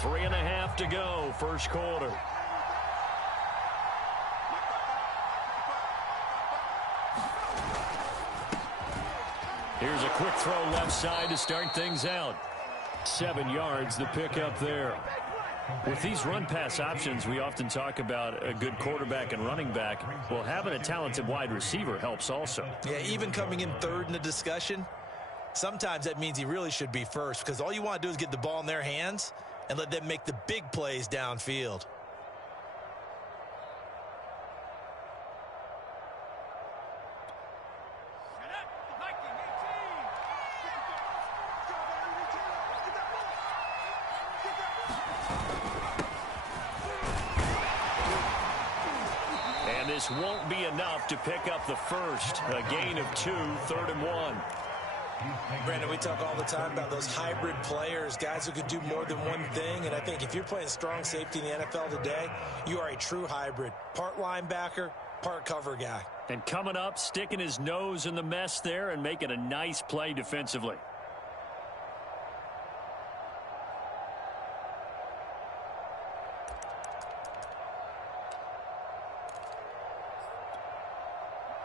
3.5 to go, first quarter. Here's a quick throw left side to start things out. 7 yards, the pickup there. With these run-pass options, we often talk about a good quarterback and running back. Well, having a talented wide receiver helps also. Yeah, even coming in third in the discussion, sometimes that means he really should be first, because all you want to do is get the ball in their hands and let them make the big plays downfield. This won't be enough to pick up the first. A gain of 2, 3rd and 1. Brandon, we talk all the time about those hybrid players, guys who could do more than one thing. And I think if you're playing strong safety in the NFL today, you are a true hybrid. Part linebacker, part cover guy. And coming up, sticking his nose in the mess there and making a nice play defensively.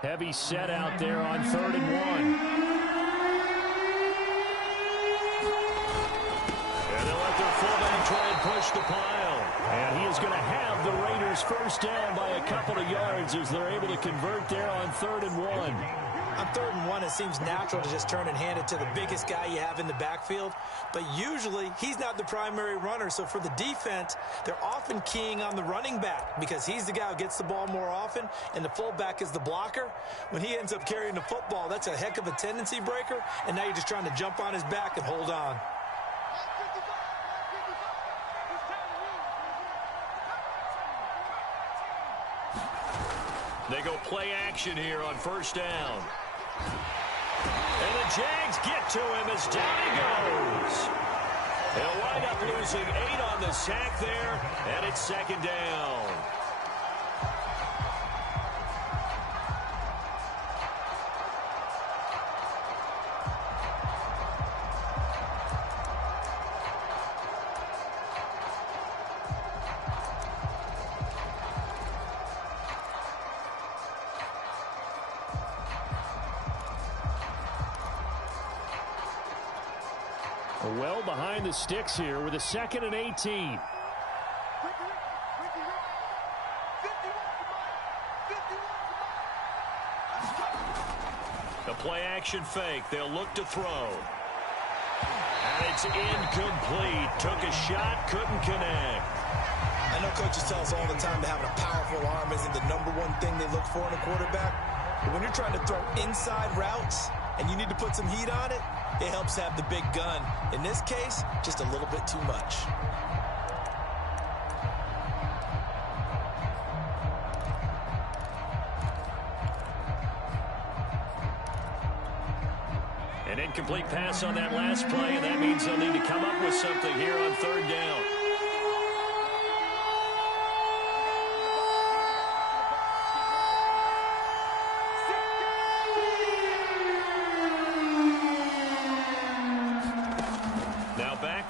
Heavy set out there on 3rd and 1. And they'll let their fullback try and push the pile. And he is going to have the Raiders first down by a couple of yards as they're able to convert there on 3rd and 1. On 3rd and 1, it seems natural to just turn and hand it to the biggest guy you have in the backfield. But usually, he's not the primary runner. So for the defense, they're often keying on the running back because he's the guy who gets the ball more often, and the fullback is the blocker. When he ends up carrying the football, that's a heck of a tendency breaker, and now you're just trying to jump on his back and hold on. They go play action here on first down. And the Jags get to him as down he goes. They'll wind up losing 8 on the sack there, and it's 2nd down. Well behind the sticks here with a 2nd and 18. The play action fake. They'll look to throw. And it's incomplete. Took a shot, couldn't connect. I know coaches tell us all the time that having a powerful arm isn't the #1 thing they look for in a quarterback. But when you're trying to throw inside routes and you need to put some heat on it, it helps have the big gun. In this case, just a little bit too much. An incomplete pass on that last play, and that means they'll need to come up with something here on 3rd down.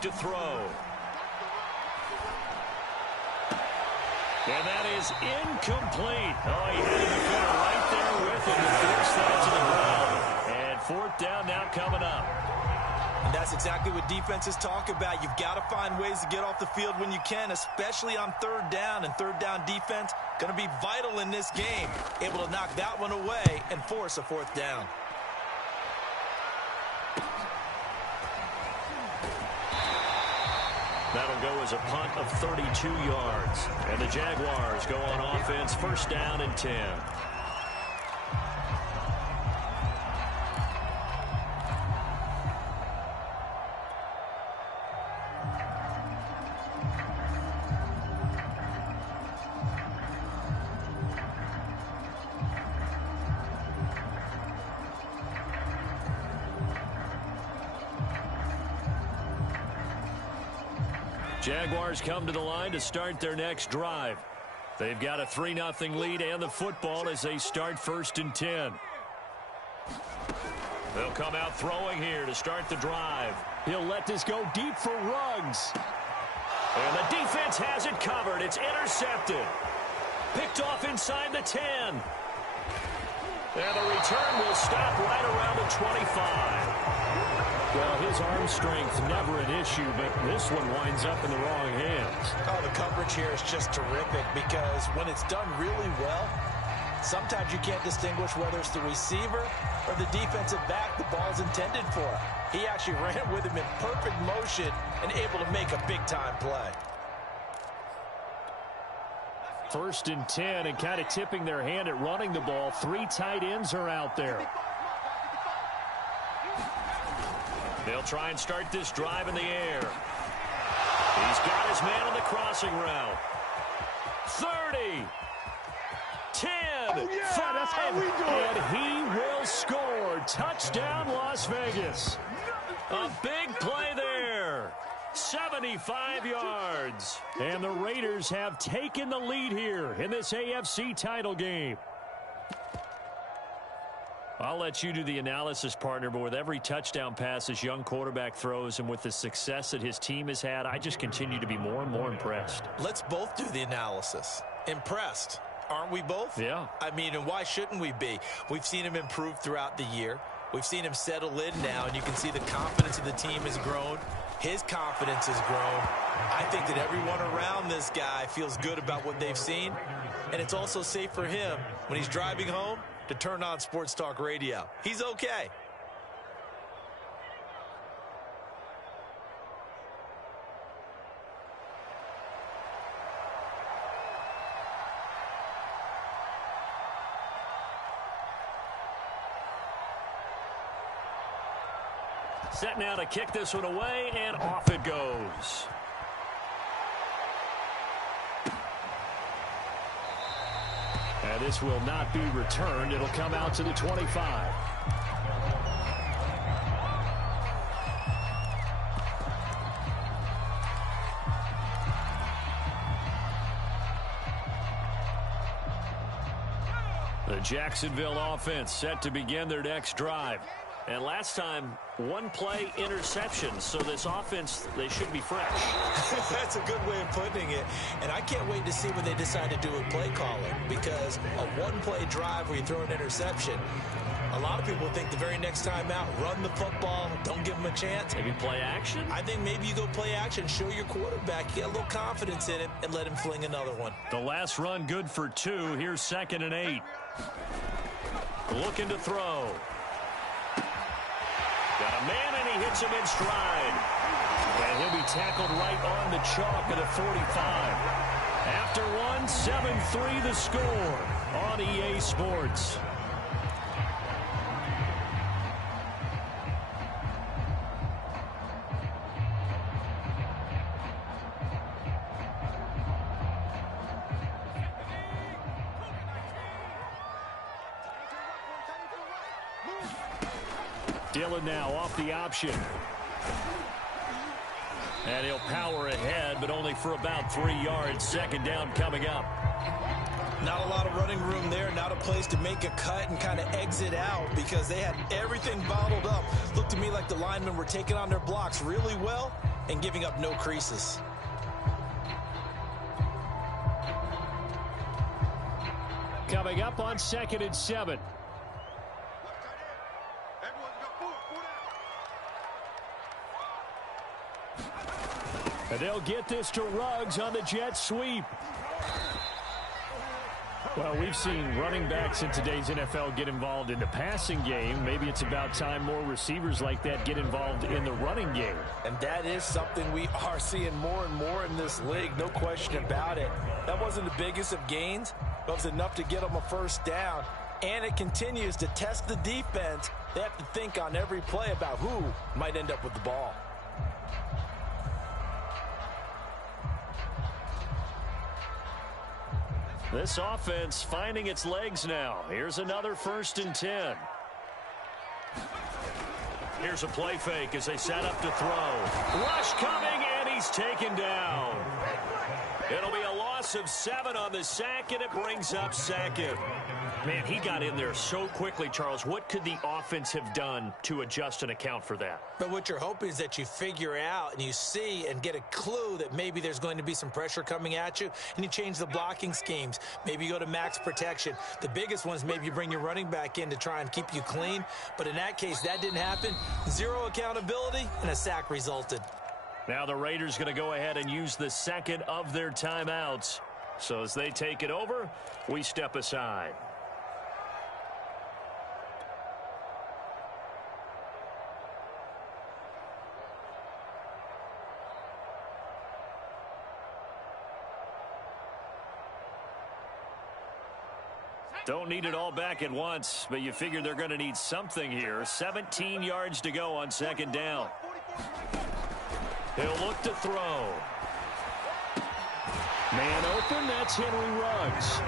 To throw. And that is incomplete. Oh, he had a defender right there with him to force that to the ground. And 4th down now coming up. And that's exactly what defenses talk about. You've got to find ways to get off the field when you can, especially on 3rd down. And 3rd down defense going to be vital in this game. Able to knock that one away and force a 4th down. That'll go as a punt of 32 yards. And the Jaguars go on offense, 1st down and 10. Jaguars come to the line to start their next drive. They've got a 3-0 lead and the football as they start 1st and 10. They'll come out throwing here to start the drive. He'll let this go deep for Ruggs. And the defense has it covered. It's intercepted. Picked off inside the 10. And the return will stop right around the 25. Well, his arm strength never an issue, but this one winds up in the wrong hands. Oh, the coverage here is just terrific because when it's done really well, sometimes you can't distinguish whether it's the receiver or the defensive back the ball's intended for. He actually ran with him in perfect motion and able to make a big-time play. 1st and 10, and kind of tipping their hand at running the ball. 3 tight ends are out there. They'll try and start this drive in the air. He's got his man on the crossing route. 30. 10. Oh, yeah, 5. that's how we do it. And he will score. Touchdown, Las Vegas. A big play there. 75 yards. And the Raiders have taken the lead here in this AFC title game. I'll let you do the analysis, partner, but with every touchdown pass this young quarterback throws and with the success that his team has had, I just continue to be more and more impressed. Let's both do the analysis. Impressed. Aren't we both? Yeah. I mean, and why shouldn't we be? We've seen him improve throughout the year. We've seen him settle in now, and you can see the confidence of the team has grown. His confidence has grown. I think that everyone around this guy feels good about what they've seen, and it's also safe for him when he's driving home to turn on Sports Talk Radio. He's okay. Set now to kick this one away, and off it goes. And this will not be returned. It'll come out to the 25. The Jacksonville offense set to begin their next drive. And last time, 1 play interception. So this offense, they should be fresh. That's a good way of putting it. And I can't wait to see what they decide to do with play calling. Because a 1-play drive where you throw an interception, a lot of people think the very next time out, run the football, don't give them a chance. Maybe play action? I think maybe you go play action, show your quarterback, get a little confidence in it, and let him fling another one. The last run good for 2. Here's 2nd and 8. Looking to throw. Got a man, and he hits him in stride. And he'll be tackled right on the chalk of the 45. After 1, 7-3 the score on EA Sports. Dillon now off the option. And he'll power ahead, but only for about 3 yards. 2nd down coming up. Not a lot of running room there. Not a place to make a cut and kind of exit out because they had everything bottled up. Looked to me like the linemen were taking on their blocks really well and giving up no creases. Coming up on 2nd and 7. And they'll get this to Ruggs on the jet sweep. Well, we've seen running backs in today's NFL get involved in the passing game. Maybe it's about time more receivers like that get involved in the running game. And that is something we are seeing more and more in this league, no question about it. That wasn't the biggest of gains, but it was enough to get them a 1st down. And it continues to test the defense. They have to think on every play about who might end up with the ball. This offense finding its legs now. Here's another 1st and 10. Here's a play fake as they set up to throw. Rush coming, and he's taken down. It'll be a loss of 7 on the sack, and it brings up 2nd. Man, he got in there so quickly, Charles. What could the offense have done to adjust and account for that? But what you're hoping is that you figure out and you see and get a clue that maybe there's going to be some pressure coming at you, and you change the blocking schemes. Maybe you go to max protection. The biggest ones, maybe you bring your running back in to try and keep you clean. But in that case, that didn't happen. Zero accountability, and a sack resulted. Now the Raiders going to go ahead and use the second of their timeouts. So as they take it over, we step aside. Don't need it all back at once, but you figure they're going to need something here. 17 yards to go on second down. He'll look to throw. Man open, that's Henry Ruggs.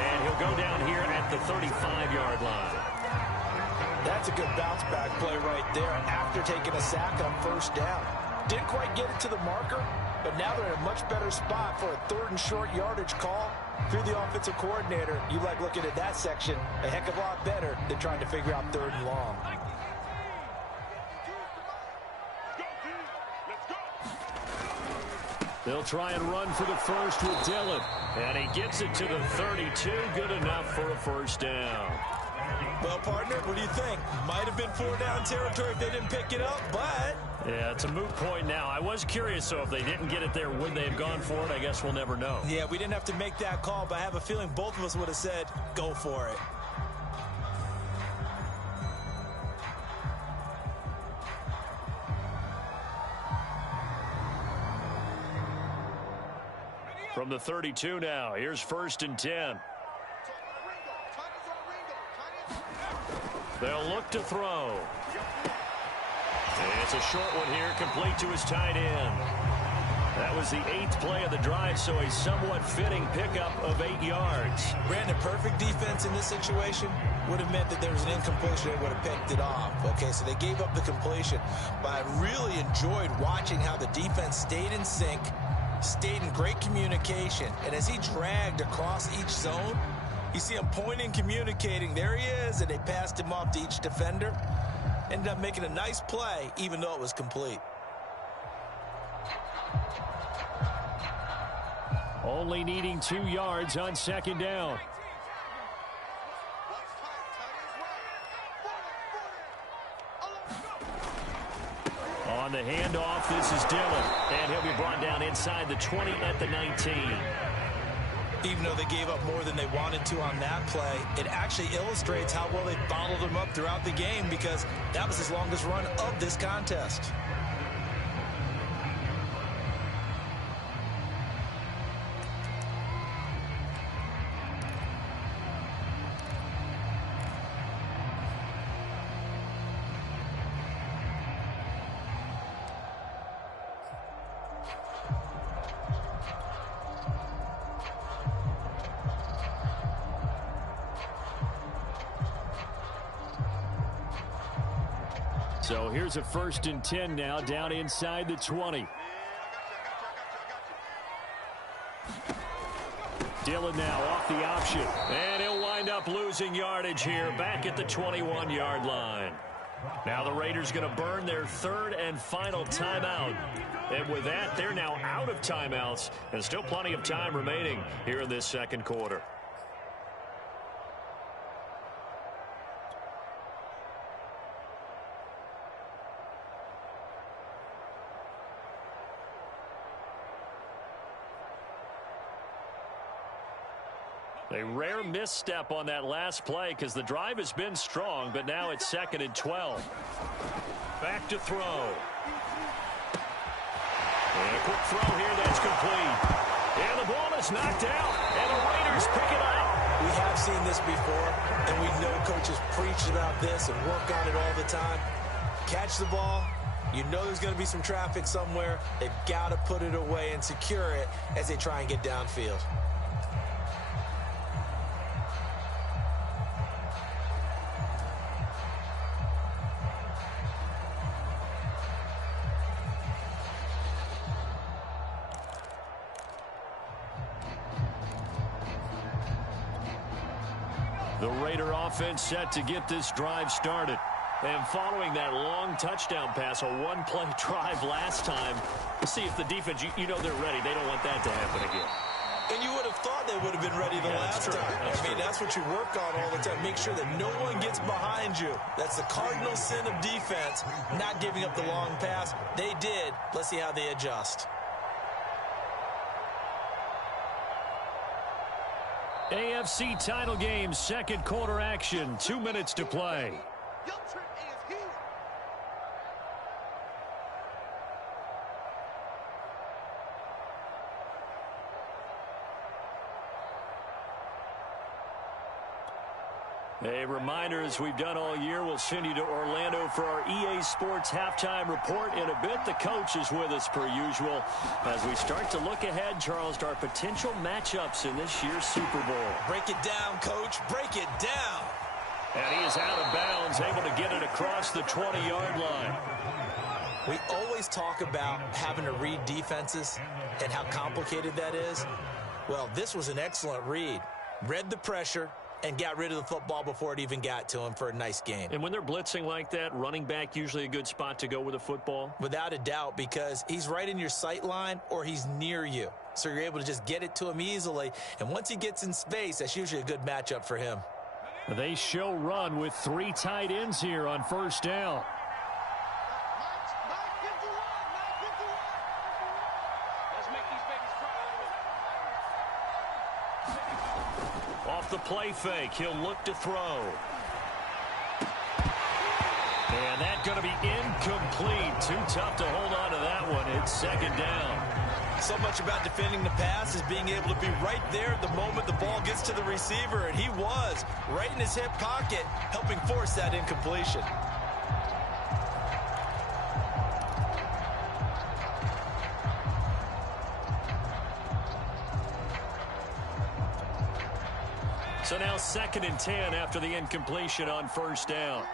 And he'll go down here at the 35-yard line. That's a good bounce-back play right there after taking a sack on first down. Didn't quite get it to the marker, but now they're in a much better spot for a third and short yardage call. If you're the offensive coordinator, you like looking at that section a heck of a lot better than trying to figure out third and long. They'll try and run for the first with Dillon. And he gets it to the 32. Good enough for a first down. Well, partner, what do you think? Might have been 4-down territory if they didn't pick it up, but... Yeah, it's a moot point now. I was curious, so if they didn't get it there, would they have gone for it? I guess we'll never know. Yeah, we didn't have to make that call, but I have a feeling both of us would have said, go for it. From the 32 now, here's 1st and 10. They'll look to throw. It's a short one here, complete to his tight end. That was the 8th play of the drive, so a somewhat fitting pickup of 8 yards. Brandon, perfect defense in this situation would have meant that there was an incompletion and would have picked it off. Okay, so they gave up the completion, but I really enjoyed watching how the defense stayed in sync, stayed in great communication, and as he dragged across each zone, you see him pointing, communicating. There he is, and they passed him off to each defender. Ended up making a nice play, even though it was complete. Only needing 2 yards on second down. On the handoff, this is Dillon. And he'll be brought down inside the 20 at the 19. Even though they gave up more than they wanted to on that play, it actually illustrates how well they followed him up throughout the game, because that was his longest run of this contest. So here's a 1st and 10 now, down inside the 20. Dillon now off the option. And he'll wind up losing yardage here, back at the 21-yard line. Now the Raiders going to burn their 3rd and final timeout. And with that, they're now out of timeouts, and still plenty of time remaining here in this second quarter. A rare misstep on that last play, because the drive has been strong, but now it's 2nd and 12. Back to throw. And a quick throw here that's complete. And the ball is knocked out, and the Raiders pick it up. We have seen this before, and we know coaches preach about this and work on it all the time. Catch the ball. You know there's going to be some traffic somewhere. They've got to put it away and secure it as they try and get downfield. The Raider offense set to get this drive started. And following that long touchdown pass, a one-play drive last time, let's see if the defense, you know they're ready. They don't want that to happen again. And you would have thought they would have been ready the last time. That's what you work on all the time. Make sure that no one gets behind you. That's the cardinal sin of defense, not giving up the long pass. They did. Let's see how they adjust. AFC title game, second quarter action, 2 minutes to play. A reminder, as we've done all year, we'll send you to Orlando for our EA Sports halftime report in a bit. The coach is with us per usual as we start to look ahead, Charles, to our potential matchups in this year's Super Bowl. Break it down, Coach. Break it down. And he is out of bounds, able to get it across the 20-yard line. We always talk about having to read defenses and how complicated that is. Well, this was an excellent read. Read the pressure and got rid of the football before it even got to him for a nice game. And when they're blitzing like that, running back usually a good spot to go with a football? Without a doubt, because he's right in your sight line or he's near you. So you're able to just get it to him easily. And once he gets in space, that's usually a good matchup for him. They show run with 3 tight ends here on first down. Off the play fake, he'll look to throw. And that's going to be incomplete. Too tough to hold on to that one. It's second down. So much about defending the pass is being able to be right there at the moment the ball gets to the receiver, and he was right in his hip pocket, helping force that incompletion. So now 2nd and 10 after the incompletion on first down.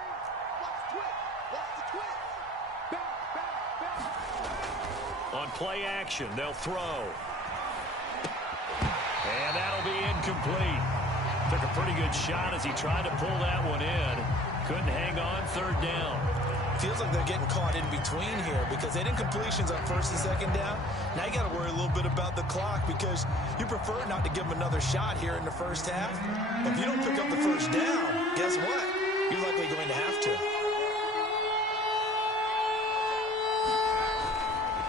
On play action, they'll throw. And that'll be incomplete. Took a pretty good shot as he tried to pull that one in. Couldn't hang on, 3rd down. Feels like they're getting caught in between here because they had incompletions on 1st and 2nd down. Now you got to worry a little bit about the clock because you prefer not to give them another shot here in the first half. But if you don't pick up the 1st down, guess what? You're likely going to have to.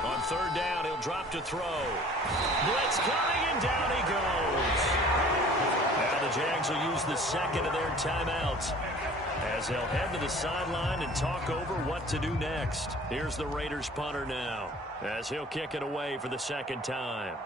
On 3rd down, he'll drop to throw. Blitz coming, and down he goes. Now the Jags will use the 2nd of their timeouts as they'll head to the sideline and talk over what to do next. Here's the Raiders punter now as he'll kick it away for the 2nd time.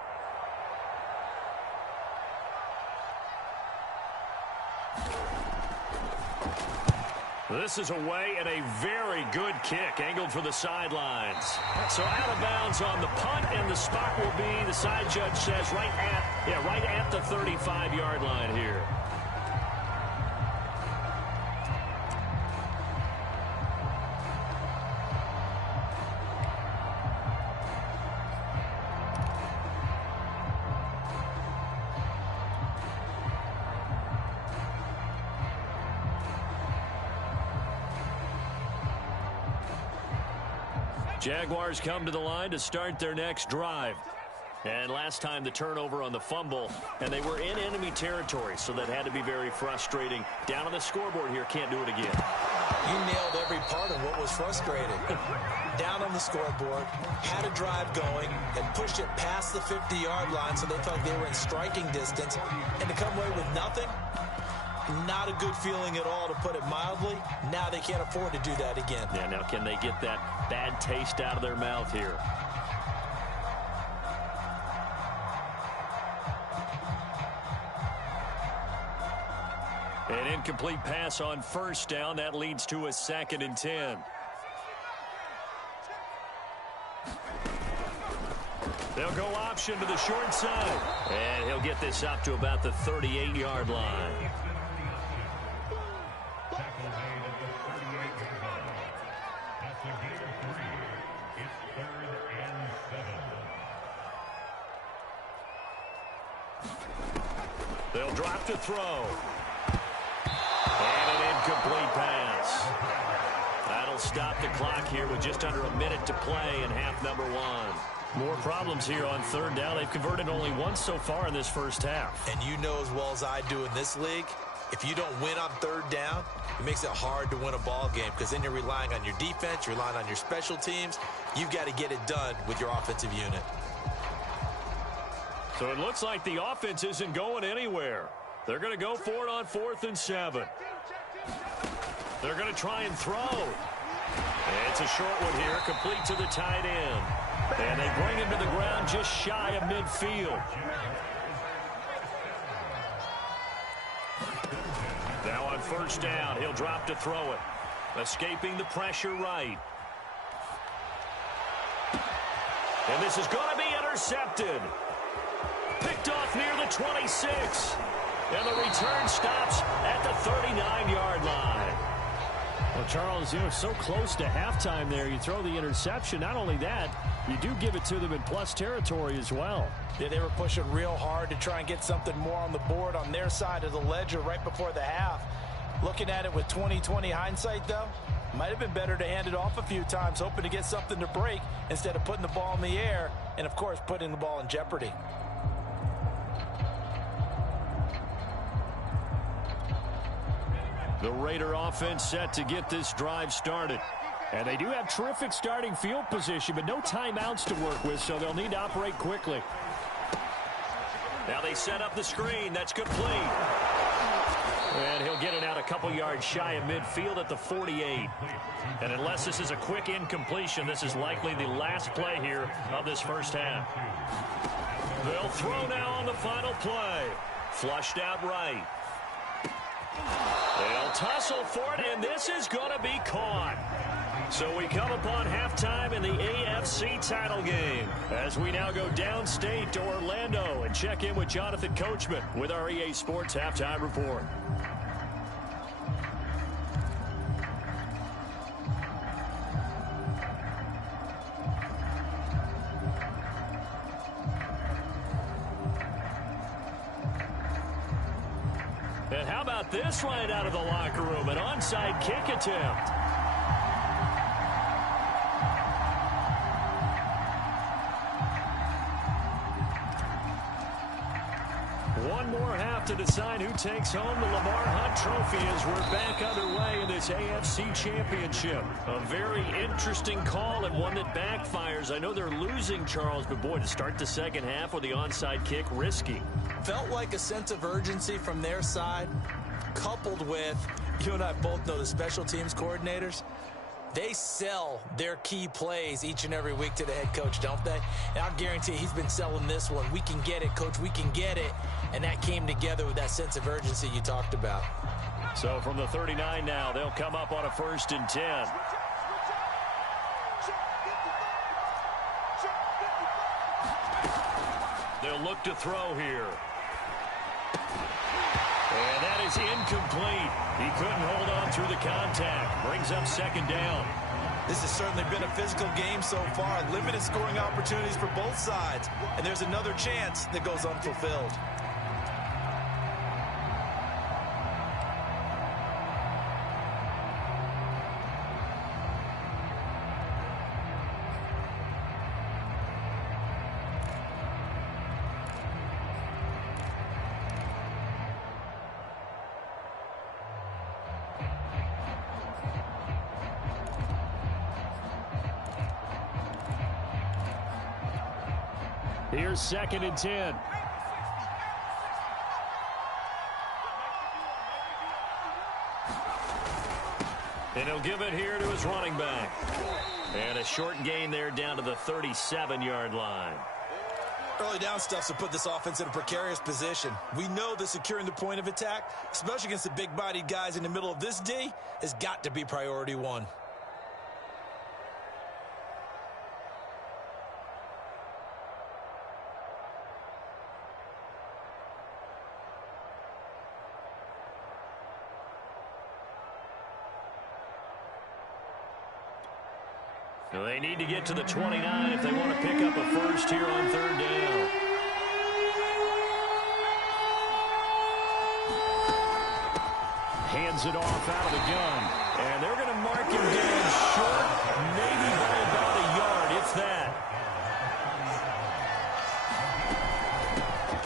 This is away and a very good kick angled for the sidelines. So out of bounds on the punt, and the spot will be, the side judge says, right at the 35-yard line here. Jaguars come to the line to start their next drive. And last time the turnover on the fumble, and they were in enemy territory, so that had to be very frustrating. Down on the scoreboard here, can't do it again. You nailed every part of what was frustrating. Down on the scoreboard, had a drive going, and pushed it past the 50-yard line so they felt like they were in striking distance. And to come away with nothing, not a good feeling at all, to put it mildly. Now they can't afford to do that again. Yeah, now can they get that bad taste out of their mouth here? An incomplete pass on 1st down. That leads to a 2nd and 10. They'll go option to the short side. And he'll get this up to about the 38-yard line. They'll drop to throw. the clock here with just under a minute to play in half number one. More problems here on third down. They've converted only once so far in this first half. And you know as well as I do in this league, if you don't win on third down, it makes it hard to win a ball game because then you're relying on your defense, you're relying on your special teams. You've got to get it done with your offensive unit. So it looks like the offense isn't going anywhere. They're going to go for it on 4th and 7. They're going to try and throw. And it's a short one here, complete to the tight end. And they bring him to the ground just shy of midfield. Now on first down, he'll drop to throw it. Escaping the pressure right. And this is going to be intercepted. Picked off near the 26. And the return stops at the 39-yard line. Well, Charles, so close to halftime there. You throw the interception. Not only that, you do give it to them in plus territory as well. Yeah, they were pushing real hard to try and get something more on the board on their side of the ledger right before the half. Looking at it with 20/20 hindsight, though, might have been better to hand it off a few times, hoping to get something to break instead of putting the ball in the air and, of course, putting the ball in jeopardy. The Raider offense set to get this drive started. And they do have terrific starting field position, but no timeouts to work with, so they'll need to operate quickly. Now they set up the screen. That's complete. And he'll get it out a couple yards shy of midfield at the 48. And unless this is a quick incompletion, this is likely the last play here of this first half. They'll throw now on the final play. Flushed out right. They'll tussle for it, and this is going to be caught. So we come upon halftime in the AFC title game as we now go downstate to Orlando and check in with Jonathan Coachman with our EA Sports Halftime Report. And how about this right out of the locker room? An onside kick attempt. One more half to decide who takes home the Lamar Hunt Trophy as we're back underway in this AFC Championship. A very interesting call and one that backfires. I know they're losing, Charles, but boy, to start the second half with the onside kick, risky. Felt like a sense of urgency from their side, coupled with, you and I both know the special teams coordinators, they sell their key plays each and every week to the head coach, don't they? And I'll guarantee he's been selling this one. We can get it, coach, we can get it. And that came together with that sense of urgency you talked about. So from the 39 now, they'll come up on a 1st and 10. They'll look to throw here. And that is incomplete. He couldn't hold on through the contact. Brings up 2nd down. This has certainly been a physical game so far. Limited scoring opportunities for both sides. And there's another chance that goes unfulfilled. Here's 2nd and 10. And he'll give it here to his running back. And a short gain there down to the 37-yard line. Early down stuff to put this offense in a precarious position. We know that securing the point of attack, especially against the big-bodied guys in the middle of this D, has got to be priority one. So they need to get to the 29 if they want to pick up a first here on 3rd down. Hands it off out of the gun. And they're going to mark him down short, maybe by about a yard, if that.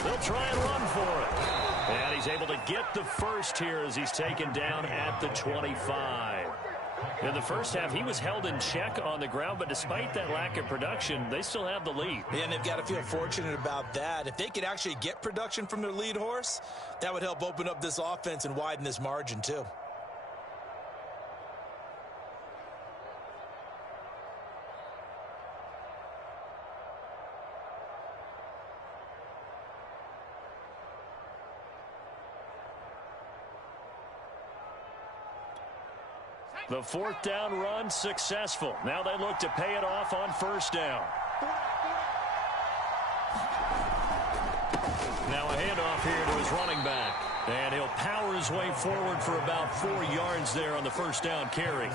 They'll try and run for it. And he's able to get the first here as he's taken down at the 25. In the first half, he was held in check on the ground, but despite that lack of production, they still have the lead. Yeah, and they've got to feel fortunate about that. If they could actually get production from their lead horse, that would help open up this offense and widen this margin too. The fourth down run successful. Now they look to pay it off on first down. Now a handoff here to his running back. And he'll power his way forward for about 4 yards there on the first down carry.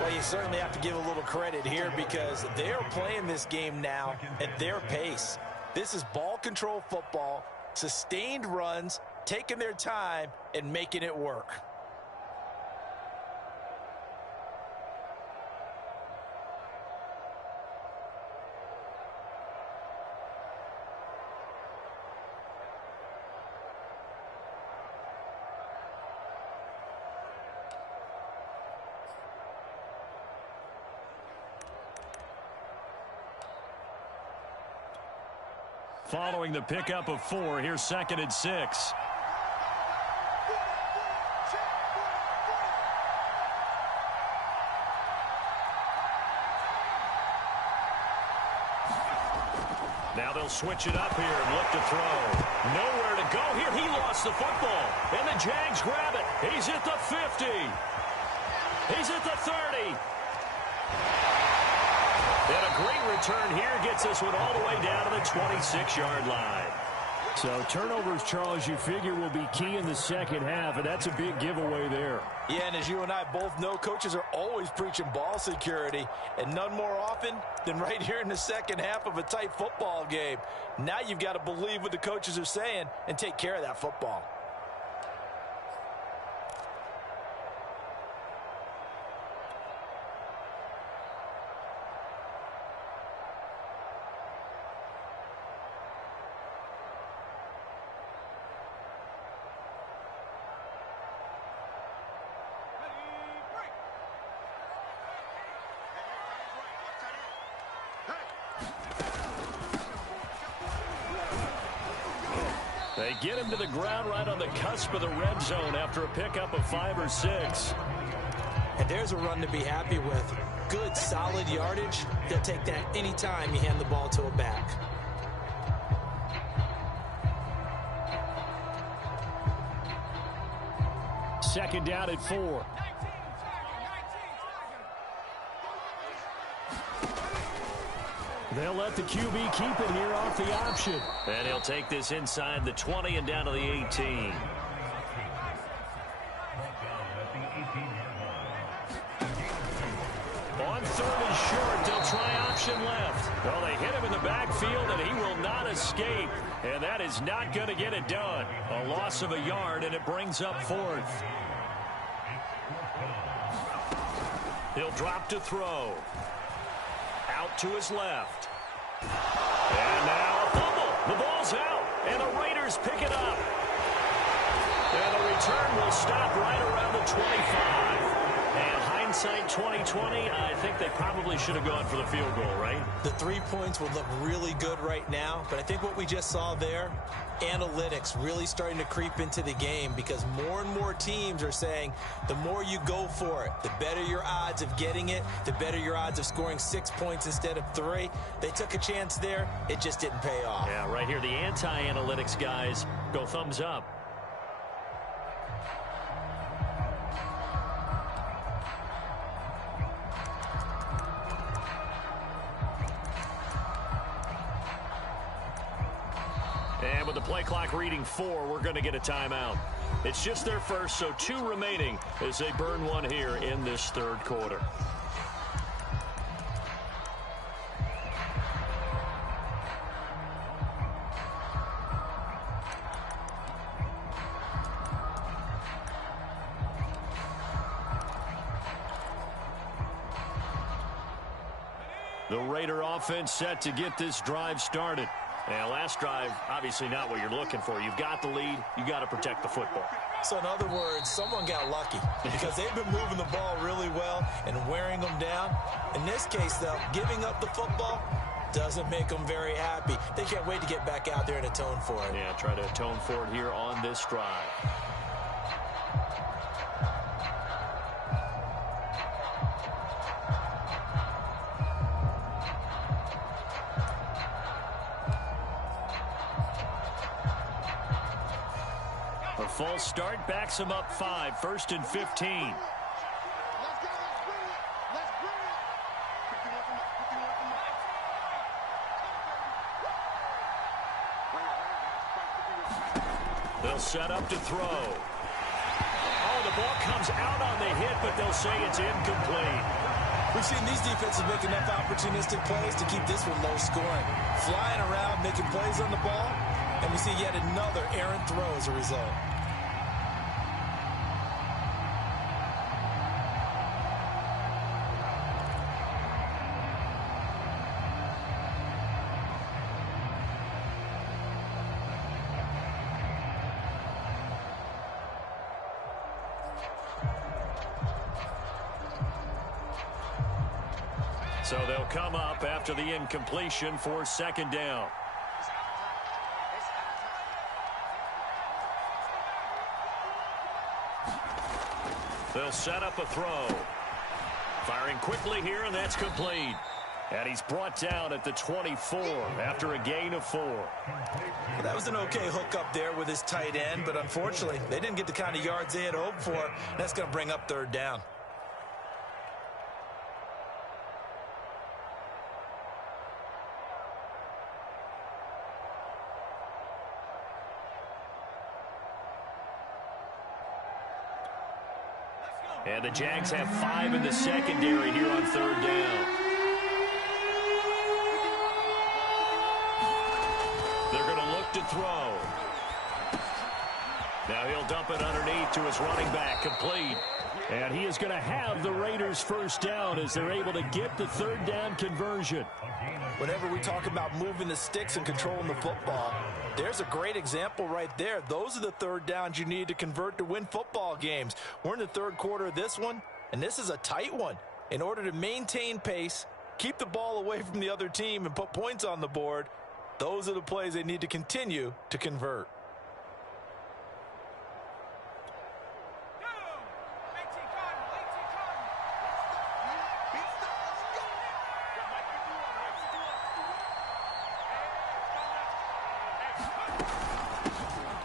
Well, you certainly have to give a little credit here because they're playing this game now at their pace. This is ball control football, sustained runs, taking their time, and making it work. Following the pickup of 4, here's 2nd and 6. Now they'll switch it up here and look to throw. Nowhere to go here. He lost the football. And the Jags grab it. He's at the 50. He's at the 30. And a great return here gets this one all the way down to the 26-yard line. So turnovers, Charles, you figure will be key in the second half, and that's a big giveaway there. Yeah, and as you and I both know, coaches are always preaching ball security, and none more often than right here in the second half of a tight football game. Now you've got to believe what the coaches are saying and take care of that football. They get him to the ground right on the cusp of the red zone after a pickup of 5 or 6. And there's a run to be happy with. Good, solid yardage. They'll take that anytime you hand the ball to a back. Second down at 4. They'll let the QB keep it here off the option. And he'll take this inside the 20 and down to the 18. On 3rd and short, they'll try option left. Well, they hit him in the backfield, and he will not escape. And that is not going to get it done. A loss of a yard, and it brings up 4th. He'll drop to throw. Out to his left. And now a fumble. The ball's out, and the Raiders pick it up. And the return will stop right around the 25. And hindsight 2020, I think they probably should have gone for the field goal, right? The 3 points would look really good right now, but I think what we just saw there, analytics really starting to creep into the game because more and more teams are saying the more you go for it, the better your odds of getting it, the better your odds of scoring 6 points instead of 3. They took a chance there. It just didn't pay off. Yeah, right here, the anti-analytics guys go thumbs up. And with the play clock reading 4, we're going to get a timeout. It's just their first, so 2 remaining as they burn one here in this 3rd quarter. The Raider offense set to get this drive started. And last drive, obviously not what you're looking for. You've got the lead. You got to protect the football. So in other words, someone got lucky because they've been moving the ball really well and wearing them down. In this case, though, giving up the football doesn't make them very happy. They can't wait to get back out there and atone for it. Yeah, try to atone for it here on this drive. A false start backs him up 5, 1st and 15. They'll set up to throw. Oh, the ball comes out on the hit, but they'll say it's incomplete. We've seen these defenses make enough opportunistic plays to keep this one low scoring. Flying around, making plays on the ball, and we see yet another errant throw as a result. So they'll come up after the incompletion for 2nd down. They'll set up a throw. Firing quickly here, and that's complete. And he's brought down at the 24 after a gain of 4. Well, that was an okay hook up there with his tight end, but unfortunately, they didn't get the kind of yards they had hoped for. That's going to bring up 3rd down. And the Jags have 5 in the secondary here on 3rd down. They're going to look to throw. Now he'll dump it underneath to his running back, complete. And he is going to have the Raiders' 1st down as they're able to get the 3rd down conversion. Whenever we talk about moving the sticks and controlling the football, there's a great example right there. Those are the 3rd downs you need to convert to win football games. We're in the 3rd quarter of this one, and this is a tight one. In order to maintain pace, keep the ball away from the other team, and put points on the board, those are the plays they need to continue to convert.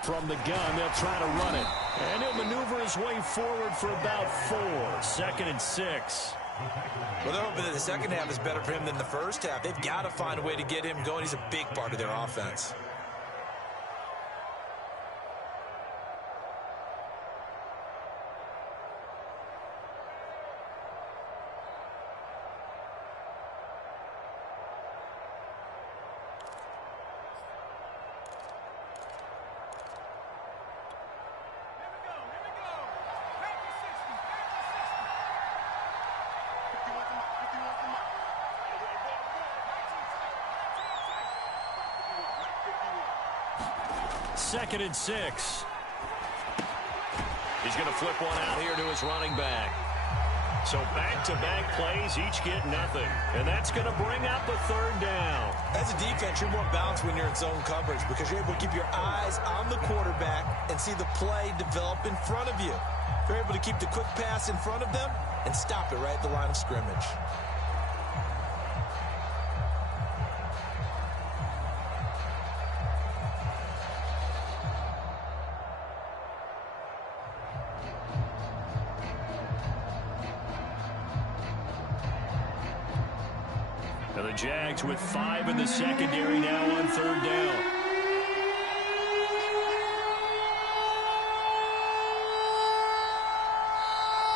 From the gun, they'll try to run it. And he'll maneuver his way forward for about 4. 2nd and 6. Well, they're hoping that the second half is better for him than the first half. They've got to find a way to get him going. He's a big part of their offense. Second and 6. He's going to flip one out here to his running back. So back-to-back plays, each get nothing. And that's going to bring up a 3rd down. As a defense, you're more balanced when you're in zone coverage because you're able to keep your eyes on the quarterback and see the play develop in front of you. You're able to keep the quick pass in front of them and stop it right at the line of scrimmage. And the Jags with 5 in the secondary now on 3rd down.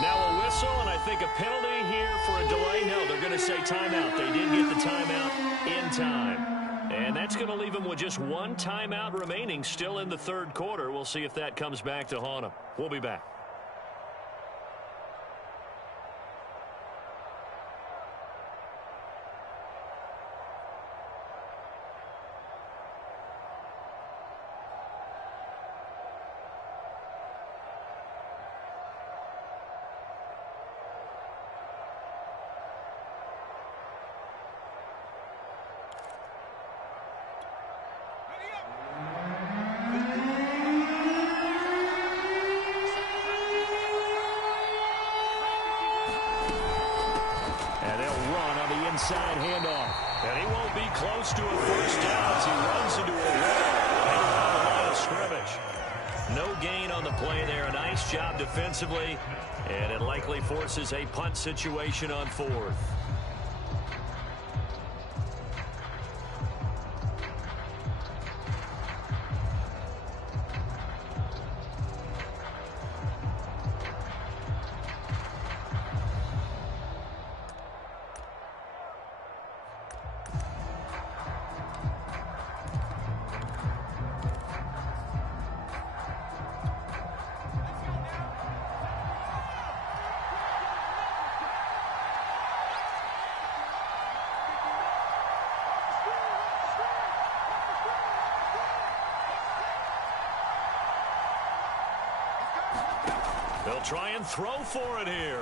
Now a whistle, and I think a penalty here for a delay. No, they're going to say timeout. They did get the timeout in time. And that's going to leave them with just 1 timeout remaining still in the 3rd quarter. We'll see if that comes back to haunt them. We'll be back. And they'll run on the inside handoff. And he won't be close to a first down as he runs into a wall right around the line of scrimmage. No gain on the play there. A nice job defensively. And it likely forces a punt situation on fourth. They'll try and throw for it here.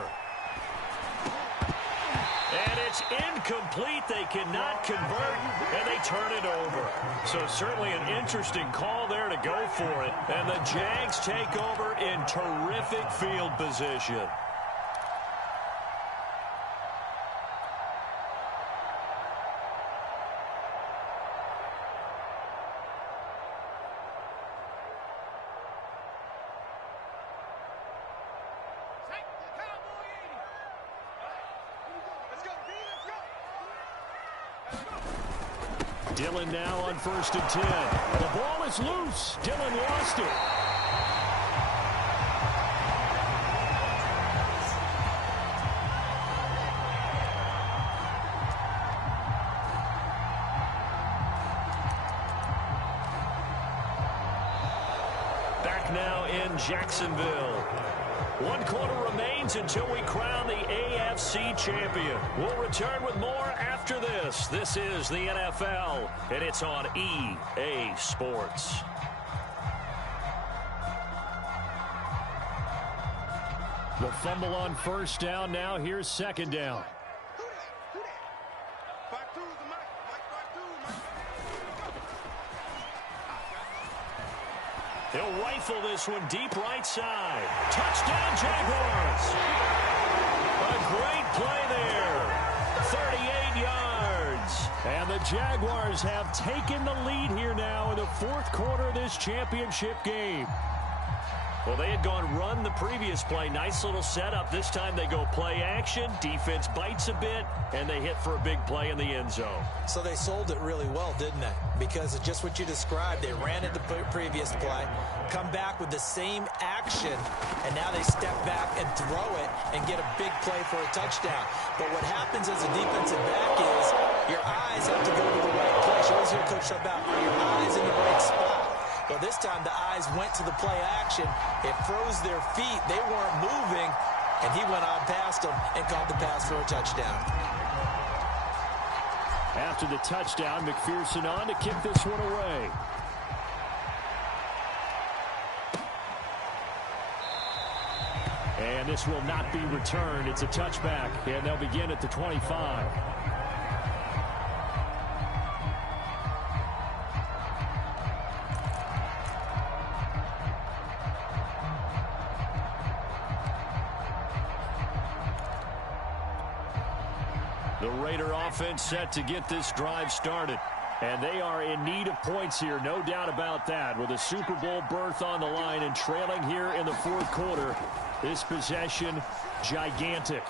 And it's incomplete. They cannot convert, and they turn it over. So certainly an interesting call there to go for it. And the Jags take over in terrific field position. Dillon now on 1st and 10. The ball is loose. Dillon lost it. Back now in Jacksonville. 1 quarter remains until we crown the AFC champion. We'll return with more after this. This is the NFL, and it's on EA Sports. The fumble on 1st down. Now here's 2nd down. He'll rifle this one deep right side. Touchdown, Jaguars. A great play there. 38 yards. And the Jaguars have taken the lead here now in the 4th quarter of this championship game. Well, they had gone run the previous play. Nice little setup. This time they go play action. Defense bites a bit, and they hit for a big play in the end zone. So they sold it really well, didn't they? Because of just what you described. They ran it the previous play, come back with the same action, and now they step back and throw it and get a big play for a touchdown. But what happens as a defensive back is your eyes have to go to the right place. You always hear Coach talk about, are your eyes in the right spot? Well, this time the eyes went to the play action. It froze their feet. They weren't moving, and he went on past them and caught the pass for a touchdown. After the touchdown, McPherson on to kick this one away. And this will not be returned. It's a touchback, and they'll begin at the 25. The Raider offense set to get this drive started. And they are in need of points here, no doubt about that. With a Super Bowl berth on the line and trailing here in the 4th quarter. This possession, gigantic.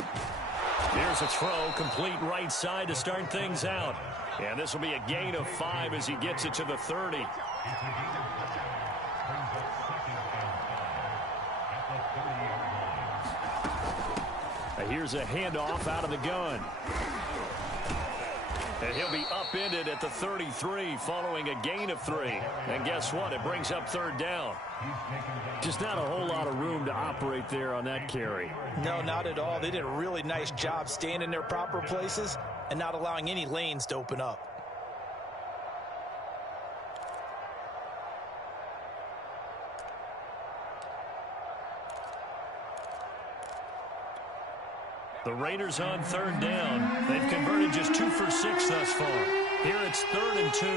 Here's a throw, complete right side to start things out. And this will be a gain of 5 as he gets it to the 30. Here's a handoff out of the gun. And he'll be upended at the 33 following a gain of 3. And guess what? It brings up 3rd down. Just not a whole lot of room to operate there on that carry. No, not at all. They did a really nice job staying in their proper places and not allowing any lanes to open up. The Raiders on 3rd down. They've converted just 2 for 6 thus far. Here it's 3rd and 2.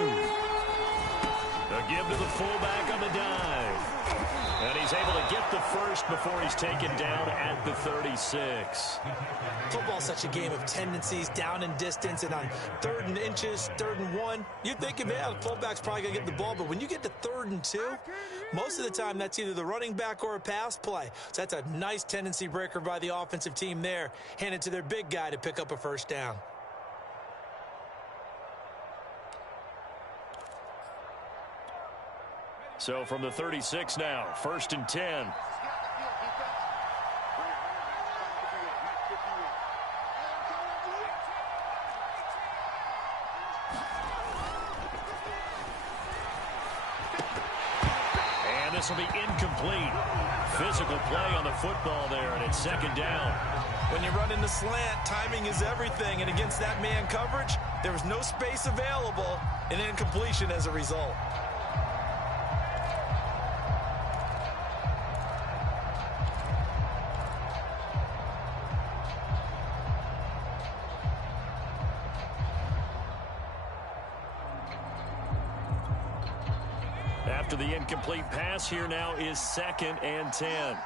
A give to the fullback on the dive. And he's able to get the first before he's taken down at the 36. Football's such a game of tendencies, down and distance, and on 3rd and inches, 3rd and 1, you're thinking, man, the fullback's probably going to get the ball. But when you get to 3rd and 2, most of the time that's either the running back or a pass play. So that's a nice tendency breaker by the offensive team there, handed to their big guy to pick up a first down. So from the 36 now, 1st and 10. And this will be incomplete. Physical play on the football there, and it's 2nd down. When you run in the slant, timing is everything, and against that man coverage, there was no space available, and incompletion as a result. After the incomplete pass, here now is 2nd and 10.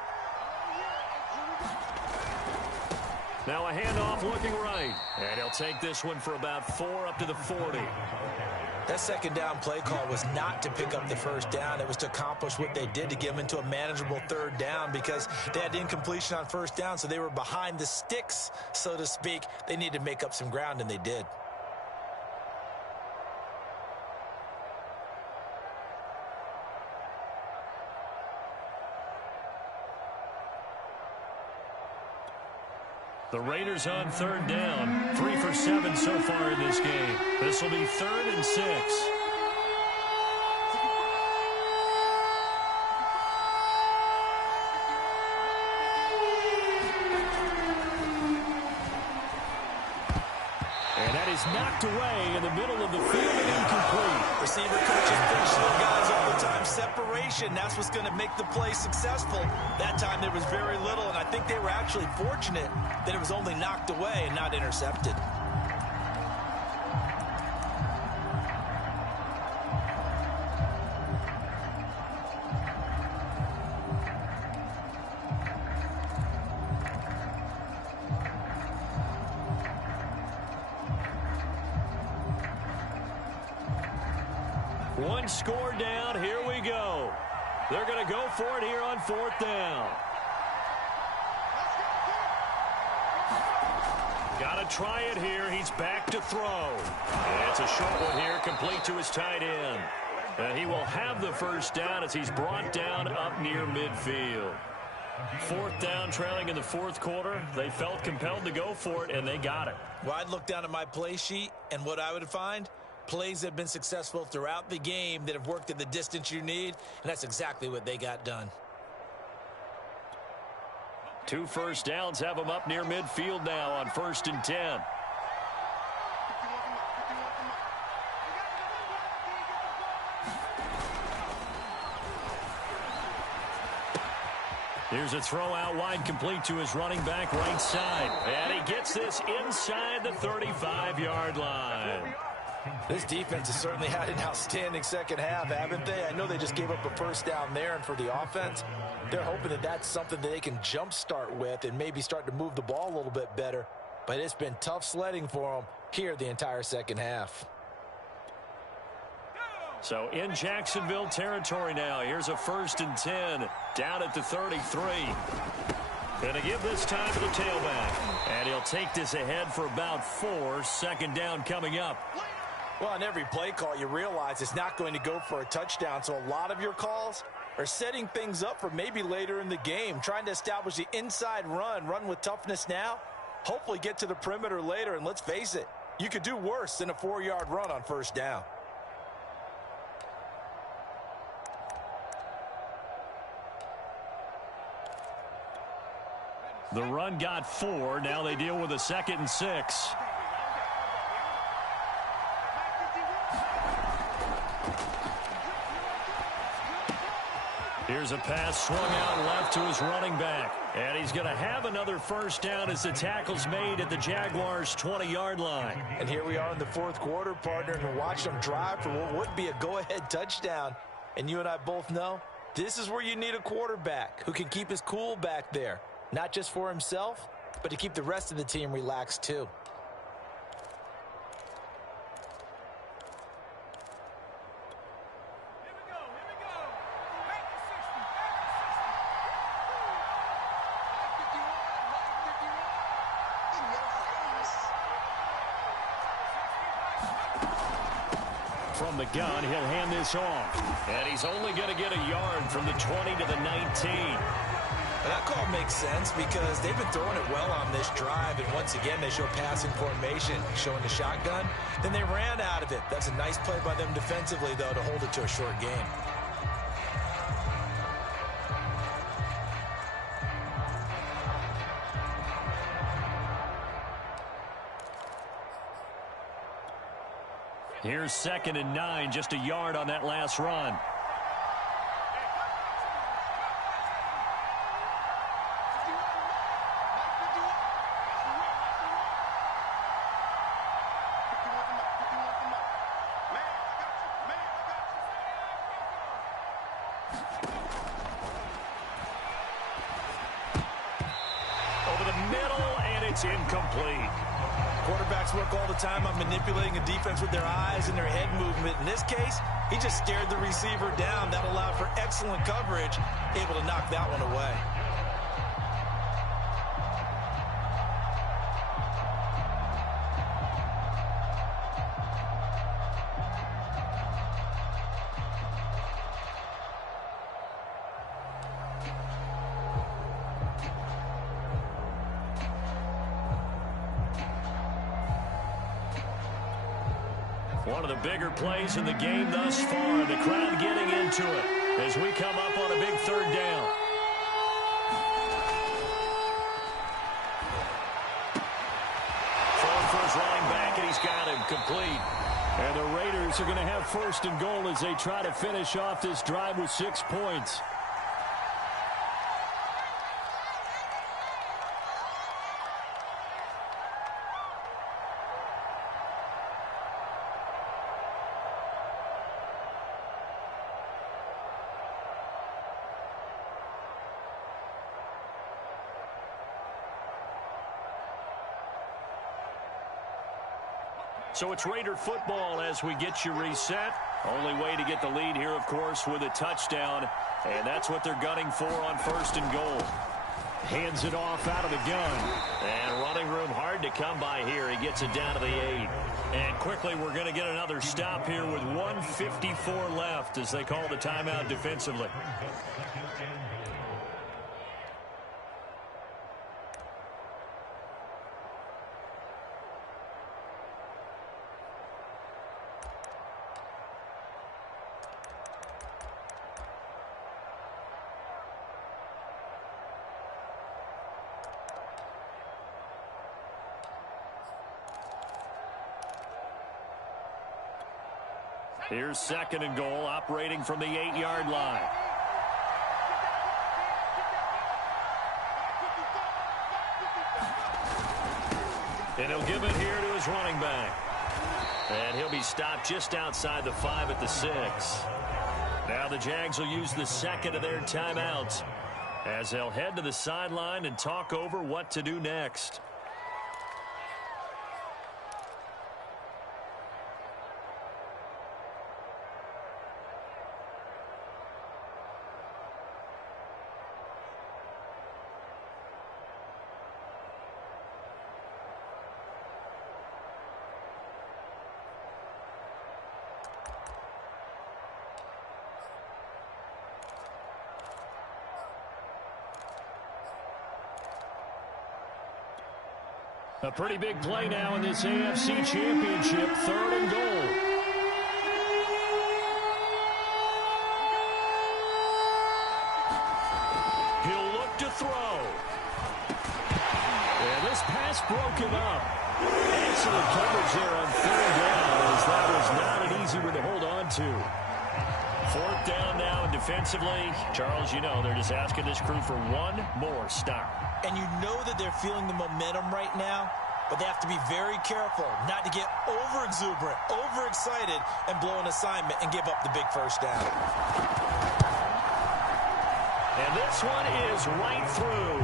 Now a handoff looking right. And he'll take this one for about 4 up to the 40. That 2nd down play call was not to pick up the first down. It was to accomplish what they did to get them into a manageable 3rd down because they had incompletion on 1st down, so they were behind the sticks, so to speak. They needed to make up some ground, and they did. The Raiders on 3rd down. 3 for 7 so far in this game. This will be 3rd and 6. And that is knocked away in the middle of the field and incomplete. Receiver coaches preach to their guys all the time. Separation, that's what's going to make the play successful. That time there was very little, and I think they were actually fortunate that it was only knocked away and not intercepted. One score down. Here we go. They're going to go for it here on 4th down. Got to try it here. He's back to throw. And it's a short one here, complete to his tight end. He will have the first down as he's brought down up near midfield. 4th down, trailing in the 4th quarter. They felt compelled to go for it, and they got it. Well, I'd look down at my play sheet, and what I would find, plays that have been successful throughout the game that have worked at the distance you need, and that's exactly what they got done. 2 first downs have them up near midfield now on 1st and 10. Here's a throw out wide, complete to his running back right side. And he gets this inside the 35-yard line. This defense has certainly had an outstanding second half, haven't they? I know they just gave up a first down there, and for the offense, they're hoping that that's something that they can jumpstart with and maybe start to move the ball a little bit better. But it's been tough sledding for them here the entire second half. So in Jacksonville territory now. Here's a 1st and 10 down at the 33. Going to give this time to the tailback. And he'll take this ahead for about 4. 2nd down coming up. Well, on every play call, you realize it's not going to go for a touchdown. So a lot of your calls are setting things up for maybe later in the game, trying to establish the inside run with toughness now, hopefully get to the perimeter later. And let's face it, you could do worse than a 4-yard run on 1st down. The run got 4. Now they deal with a 2nd and 6. Here's a pass swung out left to his running back. And he's going to have another first down as the tackle's made at the Jaguars' 20-yard line. And here we are in the 4th quarter, partner, and watch them drive for what would be a go-ahead touchdown. And you and I both know This is where you need a quarterback who can keep his cool back there. Not just for himself, but to keep the rest of the team relaxed too. From the gun, he'll hand this off. And he's only going to get a yard from the 20 to the 19. That call makes sense because they've been throwing it well on this drive, and once again they show passing formation, showing the shotgun. Then they ran out of it. That's a nice play by them defensively, though, to hold it to a short game. Here's 2nd and 9, just a yard on that last run. Over the middle, and it's incomplete. Quarterbacks work all the time on manipulating a defense with their eyes and their head movement. In this case, he just stared the receiver down. That allowed for excellent coverage, able to knock that one away. One of the bigger plays in the game thus far. The crowd getting into it as we come up on a big 3rd down. Throwing for his running back, and he's got him complete. And the Raiders are going to have 1st and goal as they try to finish off this drive with 6 points. So it's Raider football as we get you reset. Only way to get the lead here, of course, with a touchdown. And that's what they're gunning for on 1st and goal. Hands it off out of the gun. And running room hard to come by here. He gets it down to the 8. And quickly we're going to get another stop here with 1:54 left as they call the timeout defensively. Here's 2nd and goal, operating from the 8-yard line. And he'll give it here to his running back. And he'll be stopped just outside the 5 at the 6. Now the Jags will use the 2nd of their timeouts as they'll head to the sideline and talk over what to do next. A pretty big play now in this AFC Championship, 3rd and goal. He'll look to throw. And this pass broken up. Excellent coverage there on 3rd down, as that was not an easy one to hold on to. 4th down now, and defensively, Charles, you know, they're just asking this crew for one more stop. And you know that they're feeling the momentum right now, but they have to be very careful not to get over-exuberant, over-excited, and blow an assignment and give up the big 1st down. And this one is right through.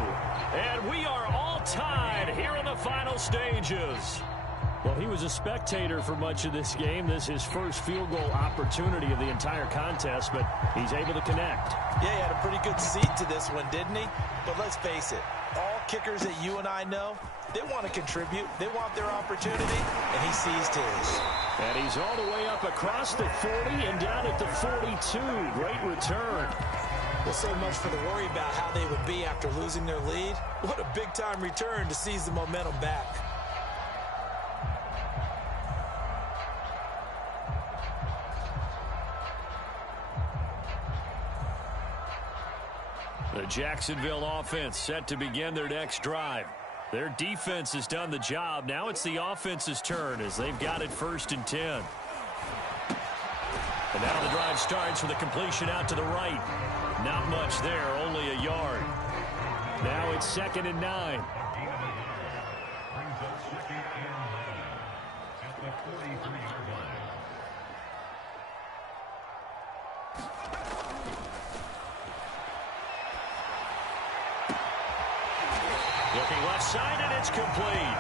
And we are all tied here in the final stages. Well, he was a spectator for much of this game. This is his first field goal opportunity of the entire contest, but he's able to connect. Yeah, he had a pretty good seat to this one, didn't he? But let's face it, all kickers that you and I know, they want to contribute. They want their opportunity, and he seized his. And he's all the way up across the 40 and down at the 42. Great return. Well, so much for the worry about how they would be after losing their lead. What a big-time return to seize the momentum back. The Jacksonville offense set to begin their next drive. Their defense has done the job. Now it's the offense's turn as they've got it 1st and 10. And now the drive starts with a completion out to the right. Not much there, only a yard. Now it's 2nd and 9. Looking left side, and it's complete.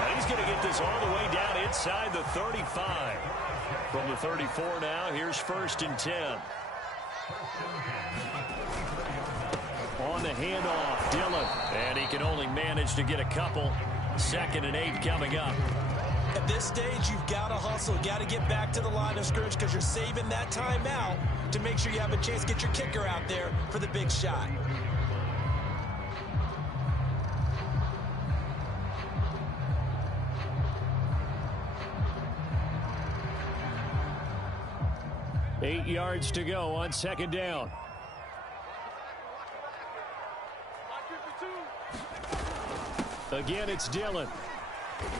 And he's going to get this all the way down inside the 35. From the 34 now, here's 1st and 10. On the handoff, Dillon. And he can only manage to get a couple. 2nd and 8 coming up. At this stage, you've got to hustle. Got to get back to the line of scrimmage because you're saving that timeout to make sure you have a chance to get your kicker out there for the big shot. Eight yards to go on 2nd down. Again, it's Dillon.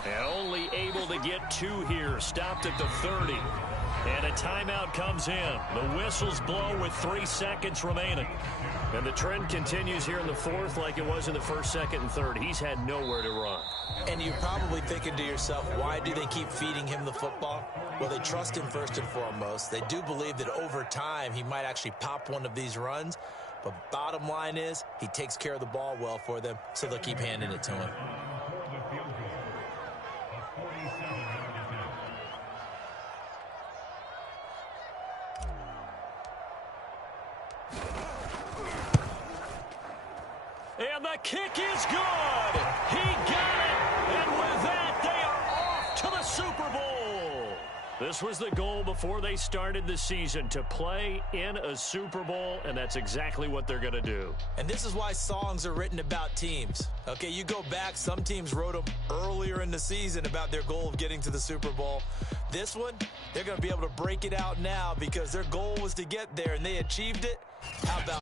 And only able to get 2 here. Stopped at the 30. And a timeout comes in. The whistles blow with 3 seconds remaining. And the trend continues here in the 4th like it was in the 1st, 2nd, and 3rd. He's had nowhere to run. And you're probably thinking to yourself, why do they keep feeding him the football? Well, they trust him first and foremost. They do believe that over time he might actually pop one of these runs. But bottom line is he takes care of the ball well for them, so they'll keep handing it to him. And the kick is good. He got it. And with that, they are off to the Super Bowl. This was the goal before they started the season, to play in a Super Bowl, and that's exactly what they're going to do. And this is why songs are written about teams. Okay, you go back, some teams wrote them earlier in the season about their goal of getting to the Super Bowl. This one, they're going to be able to break it out now because their goal was to get there, and they achieved it. How about